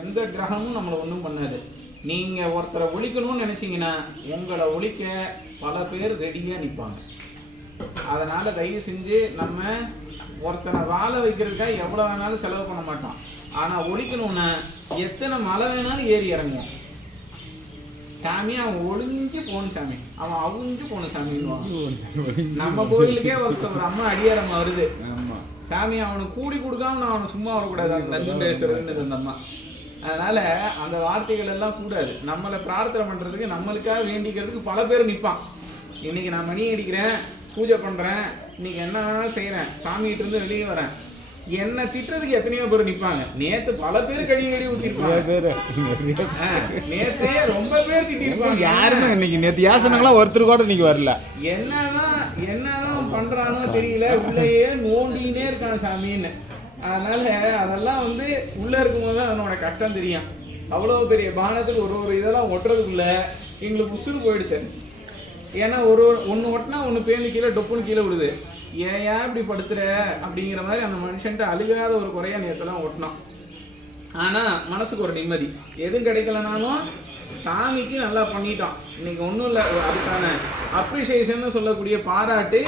எந்த கிரகமும் நம்மளை ஒன்றும் பண்ணாது. நீங்கள் ஒருத்தரை ஒழிக்கணும்னு நினச்சிங்கன்னா உங்களை ஒழிக்க பல பேர் ரெடியாக நிற்பாங்க அதனால் தயவு செஞ்சு நம்ம ஒருத்தனை வாழ வைக்கிறதுக்காக எவ்வளோ வேணாலும் செலவு பண்ண மாட்டோம். ஆனால் ஒழிக்கணும்னா எத்தனை மலை வேணாலும் ஏறி இறங்குவோம். சாமி அவன் ஒளிஞ்சு போகணும் சாமி. அவன் அவுஞ்சு போகணும் சாமின்னு நம்ம கோயிலுக்கே ஒருத்தர் ஒரு அம்மா அடியாரம்மா வருது. சாமி அவனுக்கு கூடி கொடுக்காம நான் அவனை சும்மா வரக்கூடாது நஞ்சுண்டேஸ்வரர்னு அந்த அம்மா? அதனால அந்த வார்த்தைகள் எல்லாம் கூடாது. நம்மளை பிரார்த்தனை பண்றதுக்கு நம்மளுக்காக வேண்டிக்கிறதுக்கு பல பேர் நிற்பான் இன்னைக்கு நான் மணி அடிக்கிறேன் பூஜை பண்றேன் இன்னைக்கு என்ன வேணாலும் செய்றேன் சாமிகிட்ட இருந்து வெளியே வரேன். என்ன திட்டுறதுக்கு எத்தனையோ பேர் நிற்பாங்க நேத்து பல பேர் கழுவி கழுவி ஆ, நேத்தே ரொம்ப பேர் திட்டிருப்பாங்க. யாருமே இன்னைக்கு நேத்து யாசனங்களாம் ஒருத்தர் கூட இன்னைக்கு வரல. என்னதான் என்னதான் பண்றானோ தெரியல. உள்ளேயே நோண்டினே இருக்கான் சாமின்னு. அதனால அதெல்லாம் உள்ளே இருக்கும்போது தான் அதனோட கஷ்டம் தெரியும். அவ்வளோ பெரிய பானத்துக்கு ஒரு ஒரு இதெல்லாம் ஒட்டுறதுக்குள்ள எங்களுக்கு உசுறு போயிடுது. ஏன்னா ஒரு ஒன்று ஒட்டினா ஒன்று பேந்து கீழே டொப்புன்னு கீழே விடுது ஏன் ஏன் இப்படி படுத்துற? அப்படிங்கிற மாதிரி அந்த மனுஷன்ட்ட அழுகாத ஒரு குறையா நேரத்தெல்லாம் ஒட்டினான். ஆனால் மனசுக்கு ஒரு நிம்மதி. எதுவும் கிடைக்கலனாலும் சாமிக்கு நல்லா பண்ணிட்டோம் இன்னைக்கு ஒன்றும் இல்லை அதுக்கான அப்ரிசியேஷன் சொல்லக்கூடிய பாராட்டு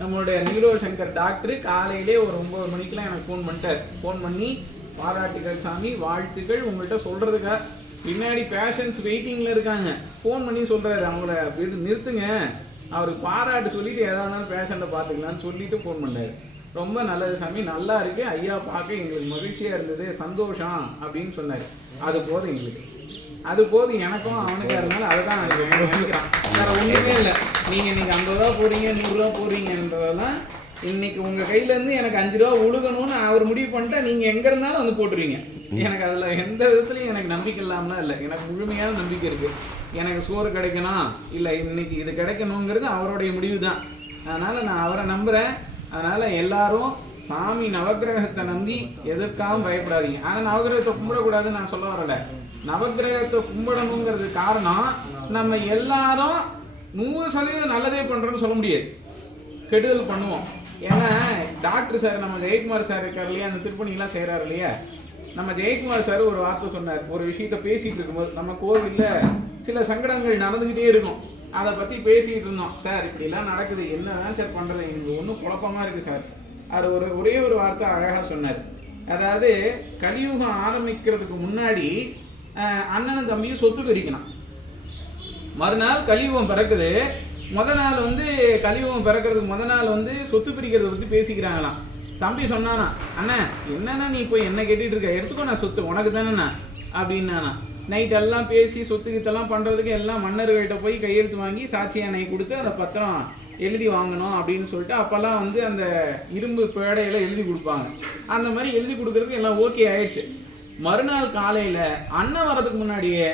நம்மளுடைய நீரோ சங்கர் டாக்டர் காலையிலே ஒரு ஒன்பது மணிக்கெல்லாம் எனக்கு ஃபோன் பண்ணிட்டார். ஃபோன் பண்ணி பாராட்டுகள் சாமி வாழ்த்துக்கள். உங்கள்கிட்ட சொல்கிறதுக்கா பின்னாடி பேஷன்ஸ் வெயிட்டிங்கில் இருக்காங்க. ஃபோன் பண்ணி சொல்கிறாரு அவங்கள விடு நிறுத்துங்க. அவருக்கு பாராட்டு சொல்லிட்டு எதாவது இருந்தாலும் பேஷண்ட்டை பார்த்துக்கலான்னு சொல்லிட்டு ஃபோன் பண்ணார் ரொம்ப நல்லது சாமி நல்லா இருக்கு. ஐயா பார்க்க எங்களுக்கு மகிழ்ச்சியாக இருந்தது சந்தோஷம் அப்படின்னு சொன்னார். அது போதும் எங்களுக்கு. அது போதும் எனக்கும் அவனுக்கு இருந்தாலும் அதுதான் நினைக்கிறான். வேற ஒன்றுமே இல்லை. நீங்கள் நீங்கள் ஐம்பது ரூபா போடுறீங்க நூறுரூவா போடுறீங்கன்றதெல்லாம் இன்னைக்கு உங்க கையில இருந்து எனக்கு அஞ்சு ரூபா உழுகணும்னு அவர் முடிவு பண்ணிட்டா நீங்க எங்க இருந்தாலும் வந்து போட்டுருவீங்க. எனக்கு அதுல எந்த விதத்துலயும் எனக்கு நம்பிக்கை இல்லாமலாம் இல்லை. எனக்கு முழுமையான நம்பிக்கை இருக்கு. எனக்கு சோறு கிடைக்கணும்? இல்லை இன்னைக்கு இது கிடைக்கணுங்கிறது அவருடைய முடிவு தான் அதனால நான் அவரை நம்புறேன். அதனால எல்லாரும் சாமி நவக்கிரகத்தை நம்பி எதற்காகவும் பயப்படாதீங்க. ஆனா நவக்கிரகத்தை கும்பிடக்கூடாதுன்னு நான் சொல்ல வரல. நவக்கிரகத்தை கும்பிடணுங்கிறது காரணம் நம்ம எல்லாரும் நூறு சதவீதம் நல்லதே பண்றோம்னு சொல்ல முடியாது. கெடுதல் பண்ணுவோம். ஏன்னா டாக்டர் சார் நம்ம ஜெயக்குமார் சார் இருக்கார் இல்லையா? அந்த திருப்பணிலாம் செய்கிறாரு இல்லையா? நம்ம ஜெயக்குமார் சார் ஒரு வார்த்தை சொன்னார். ஒரு விஷயத்த பேசிகிட்டு இருக்கும்போது நம்ம கோவிலில் சில சங்கடங்கள் நடந்துக்கிட்டே இருக்கும். அதை பற்றி பேசிக்கிட்டு இருந்தோம். சார் இப்படிலாம் நடக்குது. என்னதான் சார் பண்ணுறது எனக்கு ஒன்றும் குழப்பமா இருக்குது சார். அது ஒரு ஒரே ஒரு வார்த்தை அழகாக சொன்னார். அதாவது கலியுகம் ஆரம்பிக்கிறதுக்கு முன்னாடி அண்ணனும் தம்பியும் சொத்து பிரிக்கணும். மறுநாள் கலியுகம் பிறக்குது. முத நாள் வந்து கலியுகம் பிறக்கிறதுக்கு முத நாள் வந்து சொத்து பிரிக்கிறத பற்றி பேசிக்கிறாங்களாம். தம்பி சொன்னானா அண்ணா என்னண்ணா நீ போய் என்ன கேட்டுட்டு இருக்க? எடுத்துக்கோ நான் சொத்து உனக்கு தானேண்ணா? அப்படின்னானா நைட் எல்லாம் பேசி சொத்து கித்தெல்லாம் பண்ணுறதுக்கு எல்லாம் மன்னர்கள்ட்ட போய் கையெழுத்து வாங்கி சாட்சி அணை கொடுத்து அந்த பத்திரம் எழுதி வாங்கணும் அப்படின்னு சொல்லிட்டு அப்போல்லாம் வந்து அந்த இரும்பு பேடையில எழுதி கொடுப்பாங்க. அந்த மாதிரி எழுதி கொடுக்குறதுக்கு எல்லாம் ஓகே ஆயிடுச்சு. மறுநாள் காலையில் அண்ணன் வரதுக்கு முன்னாடியே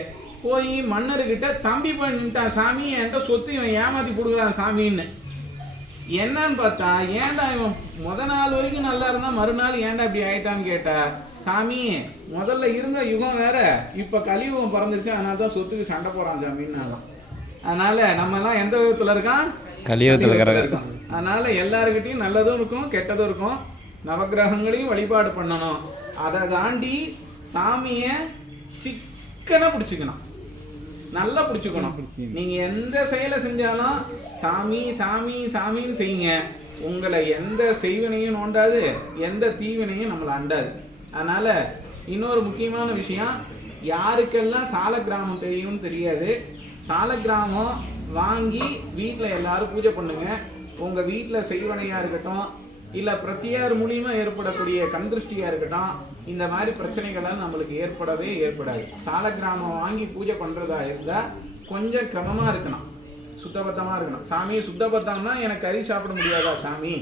போய் மன்னர்கிட்ட தம்பி போய் நின்ட்டான் சாமி? என்கிட்ட சொத்து இவன் ஏமாத்தி கொடுக்குறான் சாமின்னு. என்னன்னு பார்த்தா ஏன்டா இவன்? முத நாள் வரைக்கும் நல்லா இருந்தா மறுநாள் ஏன்டா இப்படி ஆயிட்டான்னு கேட்டா சாமி முதல்ல இருந்த யுகம் வேற இப்ப கலியுகம் பிறந்துருச்சு அதனால தான் சொத்துக்கு சண்டை போறான் சாமின்னு அதனால நம்ம எல்லாம் எந்த விதத்துல இருக்கான்? கலியுகத்துல இருக்கோம். அதனால எல்லாருக்கிட்டையும் நல்லதும் இருக்கும் கெட்டதும் இருக்கும். நவக்கிரகங்களையும் வழிபாடு பண்ணணும். அதை தாண்டி சாமியை சிக்கனை பிடிச்சிக்கணும். நல்லா பிடிச்சிக்கணும். நீங்க எந்த செயலை செஞ்சாலும் சாமி சாமி சாமின்னு செய்யுங்க. உங்களை எந்த செய்வினையும் நோண்டாது எந்த தீவினையும் நம்மளை அண்டாது. அதனால இன்னொரு முக்கியமான விஷயம் யாருக்கெல்லாம் சால கிராமம் தெரியும்னு தெரியாது சால கிராமம் வாங்கி வீட்டில் எல்லாரும் பூஜை பண்ணுங்க. உங்க வீட்டில் செய்வனையா இருக்கட்டும் இல்லை பிரத்தியார் மூலியமா ஏற்படக்கூடிய கண் திருஷ்டியா இருக்கட்டும் இந்த மாதிரி பிரச்சனைகள்லாம் நம்மளுக்கு ஏற்படவே ஏற்படாது. சால கிராமம் வாங்கி பூஜை பண்றதா இருந்தா கொஞ்சம் கிரமமா இருக்கணும். சுத்தபத்தமா இருக்கணும். சாமி சுத்தபத்தம்னா எனக்கு கறி சாப்பிட முடியாதா சாமி?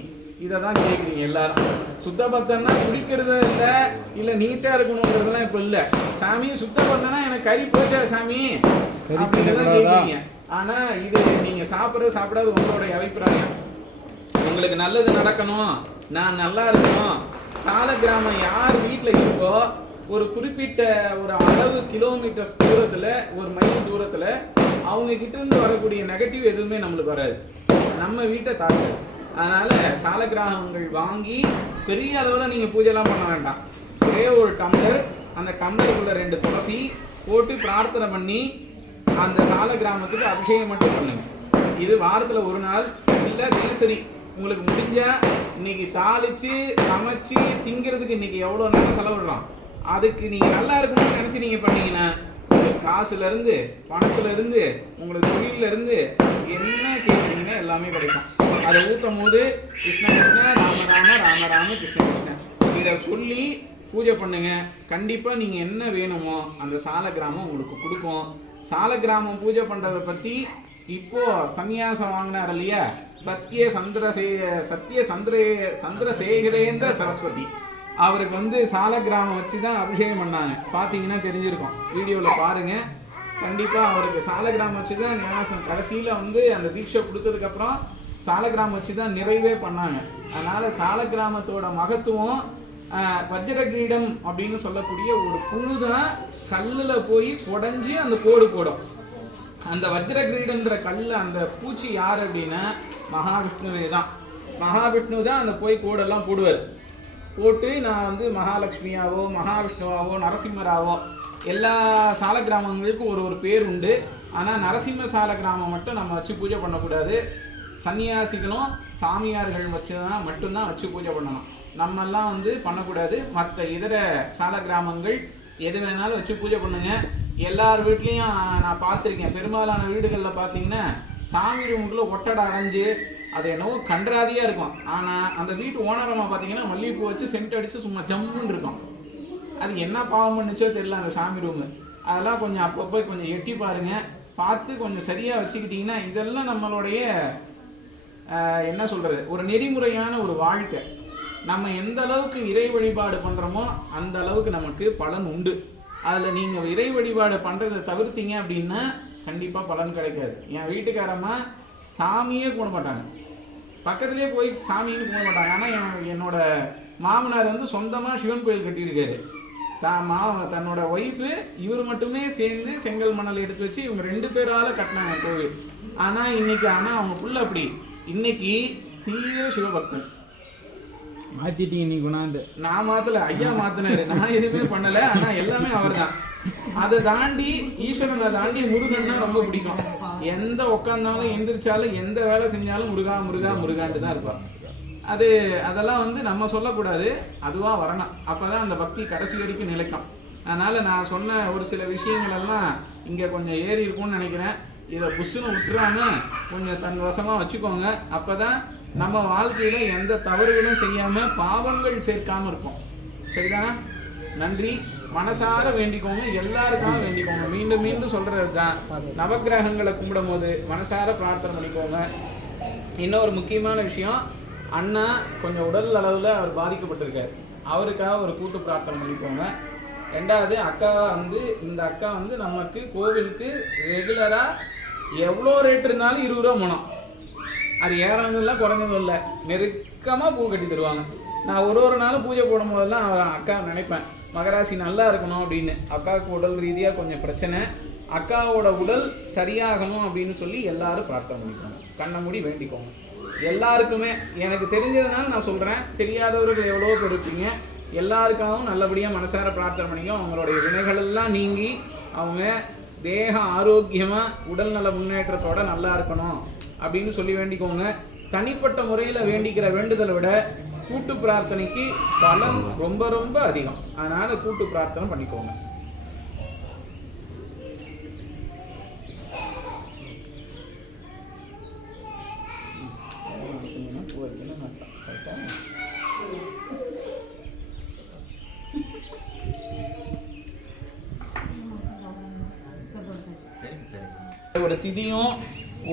இதை தான் கேட்குறீங்க எல்லாரும். சுத்தபத்தம்னா குடிக்கிறது இல்லை இல்லை நீட்டாக இருக்கணுங்கிறதுலாம் இப்போ இல்லை. சாமி சுத்தபத்தம்னா எனக்கு கறி போச்சா சாமி? அப்படின்னு தான் கேட்குறீங்க ஆனால் இது நீங்கள் சாப்பிட்றது சாப்பிடாது உங்களுடைய அபிப்பிராயம். உங்களுக்கு நல்லது நடக்கணும். நான் நல்லா இருக்கணும். சால கிராமம் யார் வீட்டில் இருக்கோ ஒரு குறிப்பிட்ட ஒரு அளவு கிலோமீட்டர்ஸ் தூரத்தில் ஒரு மைல் தூரத்தில் அவங்க கிட்டேருந்து வரக்கூடிய நெகட்டிவ் எதுவுமே நம்மளுக்கு வராது. நம்ம வீட்டை தாக்காது. அதனால் சால கிராகங்கள் வாங்கி பெரிய அளவில் நீங்கள் பூஜைலாம் பண்ண வேண்டாம். ஒரே ஒரு டம்ளர் அந்த டம்ளருக்குள்ள ரெண்டு துளசி போட்டு பிரார்த்தனை பண்ணி அந்த சால கிராமத்துக்கு அபிஷேகம் மட்டும் பண்ணுங்க. இது வாரத்தில் ஒரு நாள் இல்லை தினசரி. உங்களுக்கு முடிஞ்ச இன்னைக்கு தாளிச்சு சமைச்சு திங்கிறதுக்கு இன்னைக்கு எவ்வளோ நேரம் செலவிடுறோம் அதுக்கு நீங்க நல்லா இருக்கணும்னு நினச்சி நீங்க பண்ணீங்கன்னா காசுலேருந்து காசுல இருந்து பணத்துல இருந்து உங்களுக்கு தொழில இருந்து என்ன கேட்குறீங்க எல்லாமே கிடைக்கும். அதை ஊற்றும் போது கிருஷ்ண கிருஷ்ண ராம ராம ராம ராம கிருஷ்ண கிருஷ்ண. இதை சொல்லி பூஜை பண்ணுங்க. கண்டிப்பாக நீங்கள் என்ன வேணுமோ அந்த சால கிராமம் உங்களுக்கு கொடுக்கும். சால கிராமம் பூஜை பண்ணுறதை பற்றி இப்போது சன்னியாசம் வாங்கினார் இல்லையா? சத்திய சந்திரசே சத்திய சந்திரே சந்திரசேகரேந்திர சரஸ்வதி. அவருக்கு வந்து சால கிராமம் வச்சு தான் அபிஷேகம் பண்ணாங்க. பார்த்தீங்கன்னா தெரிஞ்சிருக்கும். வீடியோவில் பாருங்கள் கண்டிப்பாக அவருக்கு சால கிராமம் வச்சு தான் ஞானசம். கடைசியில் வந்து அந்த தீட்சை கொடுத்ததுக்கப்புறம் சால கிராமம் வச்சு தான் நிறைவே பண்ணாங்க. அதனால் சால கிராமத்தோட மகத்துவம் வஜ்ர கிரீடம் அப்படின்னு சொல்லக்கூடிய ஒரு புழு தான் கல்லில் போய் குடஞ்சி அந்த கோடு போடும். அந்த வஜ்ர கிரீடன்ற கல்ல அந்த பூச்சி யார் அப்படின்னா மகாவிஷ்ணுவே தான். மகாவிஷ்ணு தான் அந்த போய் கோடெல்லாம் போடுவார். போட்டு நான் வந்து மகாலட்சுமியாவோ மகாவிஷ்ணுவாவோ நரசிம்மராவோ எல்லா சால கிராமங்களுக்கும் ஒரு ஒரு பேர் உண்டு. ஆனால் நரசிம்ம சால கிராமம் மட்டும் நம்ம வச்சு பூஜை பண்ணக்கூடாது. சன்னியாசிகளும் சாமியார்கள் வச்சு தான் மட்டும்தான் வச்சு பூஜை பண்ணணும். நம்மெல்லாம் வந்து பண்ணக்கூடாது. மற்ற இதர சால கிராமங்கள் எது வேணாலும் வச்சு பூஜை பண்ணுங்க. எல்லார் வீட்லேயும் நான் பார்த்துருக்கேன். பெரும்பாலான வீடுகளில் பார்த்தீங்கன்னா சாமி ரூமுக்குள்ளே ஒட்டடை அடைஞ்சு அது என்னவோ கன்றாதியாக இருக்கும். ஆனால் அந்த வீட்டு ஓனரமாக பார்த்தீங்கன்னா மல்லிகைப்பூ வச்சு சென்ட் அடித்து சும்மா ஜம்முன்னு இருக்கும். அது என்ன பாவம் பண்ணுச்சோ தெரியல அந்த சாமி ரூமு. அதெல்லாம் கொஞ்சம் அப்பப்போ கொஞ்சம் எட்டி பாருங்க. பார்த்து கொஞ்சம் சரியாக வச்சுக்கிட்டிங்கன்னா இதெல்லாம் நம்மளுடைய என்ன சொல்கிறது ஒரு நெறிமுறையான ஒரு வாழ்க்கை. நம்ம எந்த அளவுக்கு இறை வழிபாடு பண்ணுறோமோ அந்த அளவுக்கு நமக்கு பலன் உண்டு. அதில் நீங்கள் இறை வழிபாடு பண்ணுறதை தவிர்த்தீங்க அப்படின்னா கண்டிப்பாக பலன் கிடைக்காது. என் வீட்டுக்காரம்மா சாமியே கும்பிட மாட்டாங்க பக்கத்துலேயே போய் சாமின்னு கும்பிட மாட்டாங்க ஆனால் என் என்னோட மாமனார் வந்து சொந்தமாக சிவன் கோயில் கட்டியிருக்காரு. தான் மா தன்னோட ஒய்ஃபு இவர் மட்டுமே சேர்ந்து செங்கல் மணல் எடுத்து வச்சு இவங்க ரெண்டு பேரால கட்டினாங்க கோவில். ஆனால் இன்னைக்கு ஆனால் அவங்க புள்ள அப்படி. இன்னைக்கு தீவிர சிவபக்தன் மாத்திட்டீங்க நீ கொண்டாந்து நான் மாத்தல ஐயா மாத்தினாரு. நான் எதுவுமே பண்ணல. ஆனா எல்லாமே அவர்தான். அதை தாண்டி ஈஸ்வரனை தாண்டி முருகன்னா ரொம்ப பிடிக்கும். எந்த உட்காந்தாலும் எந்திரிச்சாலும் எந்த வேலை செஞ்சாலும் முருகா முருகா முருகான்ட்டு தான் இருப்பா அது அதெல்லாம் வந்து நம்ம சொல்லக்கூடாது. அதுவாக வரணும். அப்போ தான் அந்த பக்தி கடைசி வரைக்கும் நிலைக்கும். அதனால் நான் சொன்ன ஒரு சில விஷயங்கள் எல்லாம் இங்கே கொஞ்சம் ஏறி இருக்கும்னு நினைக்கிறேன். இதை புஷ்ஷுன்னு விட்டுறாம கொஞ்சம் தன் வசமாக வச்சுக்கோங்க. அப்போ தான் நம்ம வாழ்க்கையில் எந்த தவறுகளும் செய்யாமல் பாவங்கள் சேர்க்காமல் இருப்போம். சரிதானா? நன்றி. மனசார வேண்டிக்கோங்க எல்லாருக்காக வேண்டிக்கோங்க. மீண்டும் மீண்டும் சொல்றது தான் நவக்கிரகங்களை கும்பிடும் போது மனசார பிரார்த்தனை பண்ணிக்கோங்க. இன்னொரு முக்கியமான விஷயம் அண்ணா கொஞ்சம் உடல் அளவில் அவர் பாதிக்கப்பட்டிருக்கார். அவருக்காக ஒரு கூட்டு பிரார்த்தனை பண்ணிக்கோங்க. ரெண்டாவது அக்கா வந்து இந்த அக்கா வந்து நமக்கு கோவிலுக்கு ரெகுலராக எவ்வளோ ரேட் இருந்தாலும் இருபது ரூபா மனம் அது ஏறணும் இல்லை குறைஞ்சதும் இல்லை. நெருக்கமாக பூ கட்டி தருவாங்க. நான் ஒரு ஒரு நாளும் பூஜை போடும் போதெல்லாம் அக்கா நினைப்பேன். மகராசி நல்லா இருக்கணும் அப்படின்னு. அக்காவுக்கு உடல் ரீதியாக கொஞ்சம் பிரச்சனை. அக்காவோட உடல் சரியாகணும் அப்படின்னு சொல்லி எல்லாரும் பிரார்த்தனை பண்ணிக்கோங்க. கண்ணை மூடி வேண்டிக்கோங்க. எல்லாருக்குமே எனக்கு தெரிஞ்சதுனால நான் சொல்கிறேன் தெரியாதவர்கள் எவ்வளோ பேர் இருப்பீங்க. எல்லாருக்காகவும் நல்லபடியாக மனசார பிரார்த்தனை பண்ணிக்கோ அவங்களுடைய வினைகள் எல்லாம் நீங்கி அவங்க தேக ஆரோக்கியமாக உடல் நல முன்னேற்றத்தோட நல்லா இருக்கணும் அப்படின்னு சொல்லி வேண்டிக்கோங்க. தனிப்பட்ட முறையில் வேண்டிக்கிற வேண்டுதலை விட கூட்டு பிரார்த்தனைக்கு பலன் ரொம்ப ரொம்ப அதிகம். அதனால கூட்டு பிரார்த்தனை பண்ணிக்கோங்க. ஒரு திதியும்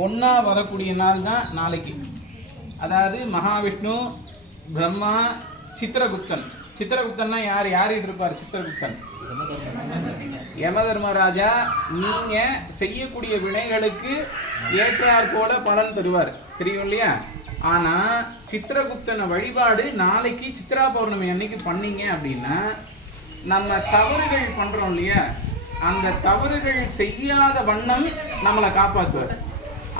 ஒன்றா வரக்கூடிய நாள் தான் நாளைக்கு. அதாவது மகாவிஷ்ணு பிரம்மா சித்திரகுப்தன். சித்திரகுப்தன்னா யார்? யாரிட்டு இருப்பார் சித்திரகுப்தன்? யமதர்மராஜா நீங்க செய்யக்கூடிய வினைகளுக்கு ஏற்றார் போல பலன் தருவார். தெரியும் இல்லையா? ஆனா சித்திரகுப்தனை வழிபாடு நாளைக்கு சித்ரா பௌர்ணமி அன்னைக்கு பண்ணீங்க அப்படின்னா நம்ம தவறுகள் பண்றோம் இல்லையா? அந்த தவறுகள் செய்யாத வண்ணம் நம்மளை காப்பாற்றுவார்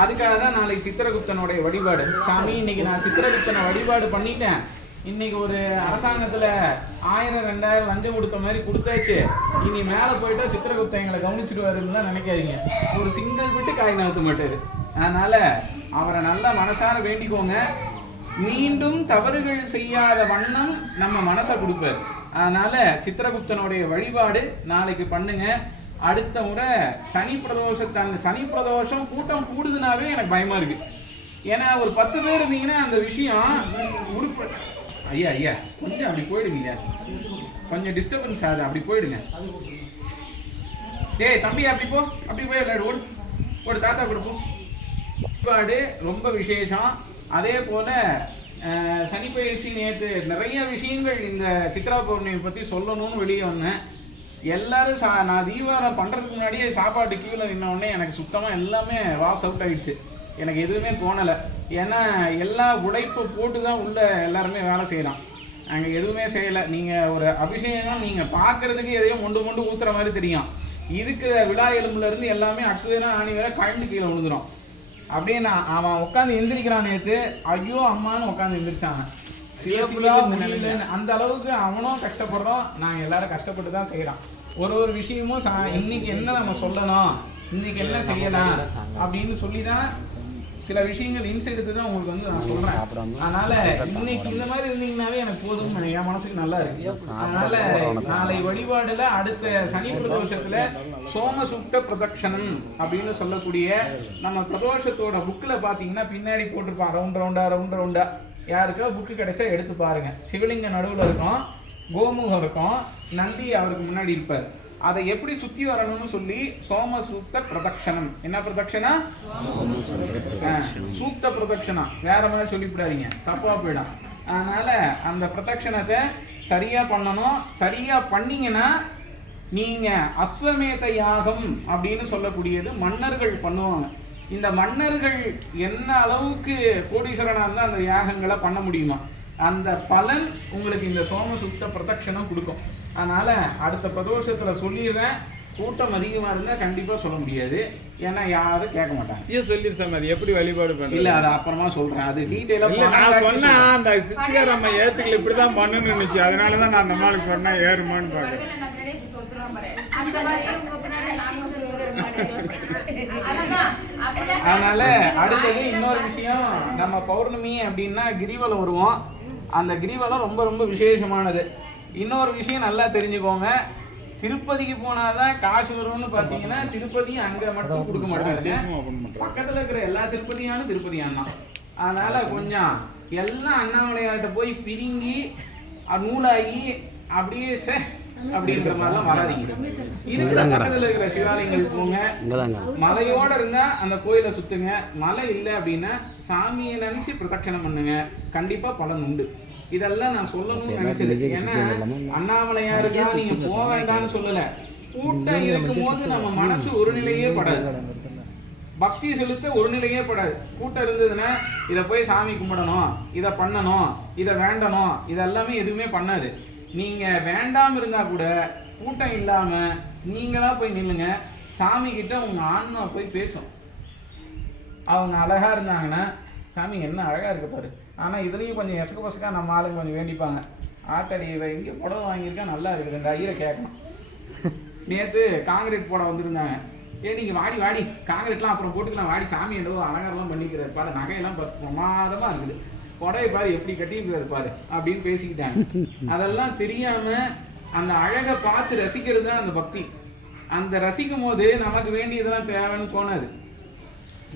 அதுக்காக தான் நாளைக்கு சித்திரகுப்தனுடைய வழிபாடு. சாமி இன்னைக்கு நான் சித்திரகுப்தனை வழிபாடு பண்ணிட்டேன். இன்னைக்கு ஒரு அரசாங்கத்துல ஆயிரம் ரெண்டாயிரம் லஞ்சம் கொடுத்த மாதிரி கொடுத்தாச்சு. இனி மேல போயிட்டா சித்திரகுப்தன் எங்களை கவனிச்சிடுவாருன்னு நினைக்காதீங்க. ஒரு சிங்கிள் பிட்டு காய் நகர்த்த மாட்டாரு. அதனால அவரை நல்லா மனசார வேண்டிக்கோங்க. மீண்டும் தவறுகள் செய்யாத வண்ணம் நம்ம மனசை கொடுப்பாரு. அதனால சித்திரகுப்தனுடைய வழிபாடு நாளைக்கு பண்ணுங்க. அடுத்த முறை சனி பிரதோஷத்தை அந்த சனி பிரதோஷம் கூட்டம் கூடுதுனாவே எனக்கு பயமா இருக்கு. ஏன்னா ஒரு பத்து பேர் இருந்தீங்கன்னா அந்த விஷயம் உருப்ப ஐயா ஐயா கொஞ்சம் அப்படி போயிடுங்க கொஞ்சம் டிஸ்டர்பன்ஸ் ஆகுது அப்படி போயிடுங்க. ஏய் தம்பி அப்படி போ அப்படி போய் விளையாடு ஓடு. ஓடு தாத்தா கொடுப்போம் போ. வழிபாடு ரொம்ப விசேஷம். அதே போல சனி பயிற்சி நேற்று நிறைய விஷயங்கள் இந்த சித்ரா பௌர்ணமி பற்றி சொல்லணும்னு வெளியே வந்தேன். எல்லாரும் சா நான் தீபாவளி பண்ணுறதுக்கு முன்னாடியே சாப்பாடு கியூவில் நின்னோடனே எனக்கு சுத்தமாக எல்லாமே வாஸ் அவுட் ஆகிடுச்சு எனக்கு எதுவுமே தோணலை. ஏன்னா எல்லா உழைப்பு போட்டு தான் உள்ளே எல்லாருமே வேலை செய்யலாம். நாங்கள் எதுவுமே செய்யலை. நீங்கள் ஒரு அபிஷேகம் நீங்கள் பார்க்கறதுக்கு எதையும் மொண்டு மொண்டு ஊத்துற மாதிரி தெரியும். இருக்கிற விழா எலும்புலேருந்து எல்லாமே அக்குதெல்லாம் ஆணி வேற கழண்டு கீழே விழுந்துடும் அப்படியே நான் அவன் உட்காந்து எந்திரிக்கிறான் நேற்று ஐயோ அம்மான்னு உட்காந்து எந்திரிச்சான். அந்த அளவுக்கு அவனும் கஷ்டப்படுறோம் நாங்கள் எல்லாரும் கஷ்டப்பட்டு தான் செய்கிறோம் ஒரு ஒரு விஷயமும் இன்னைக்கு என்ன நம்ம சொல்லணும்? இன்னைக்கு என்ன செய்யலாம்? அப்படின்னு சொல்லி தான் சில விஷயங்கள் இன்ஸ் எடுத்து தான் உங்களுக்கு வந்து நான் சொல்றேன். அதனால இன்னைக்கு இந்த மாதிரி இருந்தீங்கன்னாவே எனக்கு போதும் என் மனசுக்கு நல்லா இருக்கு. அதனால நாளை வழிபாடுல அடுத்த சனி பிரதோஷத்துல சோமசுப்த பிரதட்சணம் அப்படின்னு சொல்லக்கூடிய நம்ம பிரதோஷத்தோட புக்ல பாத்தீங்கன்னா பின்னாடி போட்டிருப்பான். ரவுண்ட் ரவுண்டா ரவுண்ட் ரவுண்டா யாருக்கோ புக்கு கிடைச்சா எடுத்து பாருங்க. சிவலிங்க நடுவில் இருக்கும் கோமுகம் இருக்கும் நந்தி அவருக்கு முன்னாடி இருப்பார். அதை எப்படி சுற்றி வரணும்னு சொல்லி சோம சூக்த பிரதட்சணம். என்ன பிரதட்சணா? சூத்த சூக்த பிரதட்சணம் வேற மாதிரி சொல்லிவிடாதீங்க. தப்பாக போயிடும். அதனால் அந்த பிரதட்சணத்தை சரியாக பண்ணணும். சரியாக பண்ணீங்கன்னா நீங்கள் அஸ்வமேத யாகம் அப்படின்னு சொல்லக்கூடியது மன்னர்கள் பண்ணுவாங்க. இந்த மன்னர்கள் என்ன அளவுக்கு கோடீஸ்வரனா இருந்தா அந்த யாகங்களை பண்ண முடியுமா? அந்த பலன் உங்களுக்கு இந்த சோமசுத்த பிரதட்சணம் கொடுக்கும். அதனால அடுத்த பிரதோஷத்துல சொல்லிடுறேன். கூட்டம் அதிகமா இருந்தா கண்டிப்பா சொல்ல முடியாது. ஏன்னா யாரும் கேட்க மாட்டாங்க. ஐயா சொல்லிருக்கேன் அது எப்படி வழிபாடு இல்ல பண்றது அது அப்புறமா சொல்றேன். அது டீடைலா இல்ல நான் சொன்னேன் அந்த சித்திகார் அம்மா ஏத்துக்கல இப்படிதான் பண்ணணும்னு இருந்துச்சு அதனாலதான் நான் அந்த மாதிரி சொன்னேன் ஏறுமான்னு பாக்குறேன். அதனால அடுத்தது இன்னொரு விஷயம் நம்ம பௌர்ணமி அப்படின்னா கிரிவலம் வருவோம். அந்த கிரிவலம் ரொம்ப ரொம்ப விசேஷமானது. இன்னொரு விஷயம் நல்லா தெரிஞ்சுக்கோங்க. திருப்பதிக்கு போனாதான் காசு வரும்னு பார்த்தீங்கன்னா திருப்பதி அங்க மட்டும் கொடுக்க மாட்டாங்க. பக்கத்துல இருக்கிற எல்லா திருப்பதியானும் திருப்பதியான் தான். அதனால கொஞ்சம் எல்லாம் அண்ணாமலையார்கிட்ட போய் பிரிங்கி நூலாகி அப்படியே சே அப்படின்ற மாதிரிலாம் வராதீங்க. இருக்கிற பக்கத்துல இருக்கிற சிவாலயங்களுக்கு போங்க. மலையோட இருந்தா அந்த கோயிலை சுத்துங்க. மலை இல்லை அப்படின்னா சாமியை நினைச்சு பிரதட்சணம் பண்ணுங்க. கண்டிப்பா பலன் உண்டு. இதெல்லாம் நான் சொல்லணும்னு நினைச்சது. ஏன்னா அண்ணாமலையாருக்கா நீங்க போக வேண்டாம்னு சொல்லல. கூட்டம் இருக்கும்போது நம்ம மனசு ஒரு நிலையே படாது. பக்தி செலுத்த ஒரு நிலையே படாது. கூட்டம் இருந்ததுன்னா இதை போய் சாமி கும்பிடணும் இதை பண்ணணும் இதை வேண்டணும் இதெல்லாமே எதுவுமே பண்ணாது. நீங்கள் வேண்டாமல் இருந்தால் கூட கூட்டம் இல்லாமல் நீங்களாக போய் நில்லுங்க. சாமி கிட்ட உங்கள் ஆன்மா போய் பேசும். அவங்க அழகாக இருந்தாங்கன்னா சாமி என்ன அழகாக இருக்கு பாரு. ஆனால் இதுலேயும் கொஞ்சம் எசக்கு பசக்காக நம்ம ஆளுங்க கொஞ்சம் வேண்டிப்பாங்க. ஆத்தடி இவ இங்கே புடவை வாங்கியிருக்கா? நல்லா இருக்குது. இந்த ஐயரை கேட்கணும். நேற்று காங்கிரீட் போட வந்திருந்தாங்க. ஏ நீங்கள் வாடி வாடி. காங்கிரீட்லாம் அப்புறம் போட்டுக்கலாம். வாடி சாமி என்னவோ அலங்காரம்லாம் பண்ணிக்கிறார். பாரு நகையெல்லாம் பிரமாதமாக இருக்குது. புடவை பாரு எப்படி கட்டியிருக்காரு பாரு அப்படின்னு பேசிக்கிட்டாங்க. அதெல்லாம் தெரியாம அந்த அழகை பார்த்து ரசிக்கிறது தான் அந்த பக்தி. அந்த ரசிக்கும் போது நமக்கு வேண்டியதெல்லாம் தேவைன்னு தோணாது.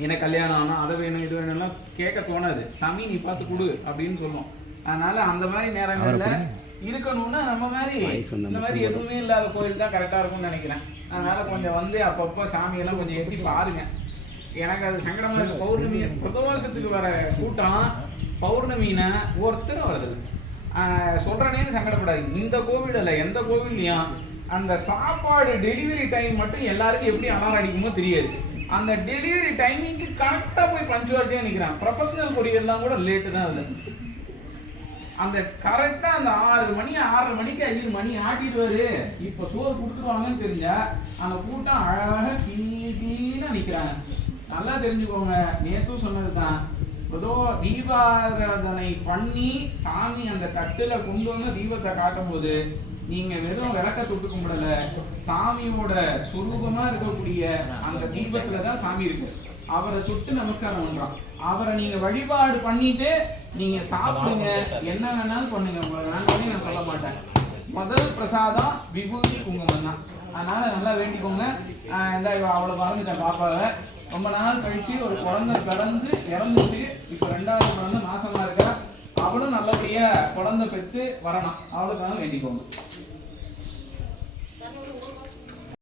எனக்கு கல்யாணம் ஆனால் அதை வேணும் இது வேணும்லாம் கேட்க தோணாது. சாமி நீ பார்த்து கொடு அப்படின்னு சொல்லுவோம். அதனால அந்த மாதிரி நேரங்கள்ல இருக்கணும்னா நம்ம மாதிரி இந்த மாதிரி எதுவுமே இல்லாத கோயில் தான் கரெக்டாக இருக்கும்னு நினைக்கிறேன். அதனால கொஞ்சம் வந்து அப்பப்போ சாமியெல்லாம் கொஞ்சம் எட்டி பாருங்க. எனக்கு அது சங்கடமா இருக்கு. பௌர்ணமி பிரதோஷத்துக்கு வர கூட்டம் பௌர்ணமினா ஒருத்தர் வருது சொல்கிறனேன்னு சங்கடப்படாது இந்த கோவில் இல்லை எந்த கோவில்லையும் அந்த சாப்பாடு டெலிவரி டைம் மட்டும் எல்லாருக்கும் எப்படி அலாரம் அடிக்குமோ தெரியாது. அந்த டெலிவரி டைமிங்க்கு கரெக்டாக போய் பஞ்சுவாலிட்டியாக நிற்கிறான் ப்ரொஃபஷனல் கொரியர்லாம் கூட லேட்டு தான் அதில். அந்த கரெக்டாக அந்த ஆறு மணி ஆறரை மணிக்கு ஐயர் மணி ஆட்டிடுவாரு இப்போ சோறு கொடுத்துருவாங்கன்னு தெரிஞ்சா அந்த கூட்டம் அழகாக கீழே நிற்கிறாங்க நல்லா தெரிஞ்சுக்கோங்க. நேற்றும் சொன்னது தான் ஏதோ தீபாராதனை பண்ணி சாமி அந்த தட்டுல கொண்டு வந்து தீபத்தை காட்டும்போது நீங்க வெறும் விளக்க தொட்டு கும்பிடல சாமியோட சுரூபமா இருக்கக்கூடிய அந்த தீபத்துல தான் சாமி இருக்கு. அவரை தொட்டு நமஸ்காரம் பண்றோம் அவரை நீங்க வழிபாடு பண்ணிட்டு நீங்க சாப்பிடுங்க என்ன வேணாலும் பண்ணுங்க. உங்களை பண்ணி நான் சொல்ல மாட்டேன். முதல் பிரசாதம் விபூதி குங்குமம் தான் அதனால நல்லா வேண்டிக்கோங்க. இந்த அவ்வளவு அவளை பாப்பாவை ரொம்ப நாள் கழிச்சு ஒரு குழந்தை பிறந்து இறந்துச்சு இப்போ ரெண்டாவது குழந்தை மாசமா இருக்கா? அவளும் நல்லபடியா குழந்தை பெற்று வரணும். அவளுக்காக வேண்டிக்கோங்க.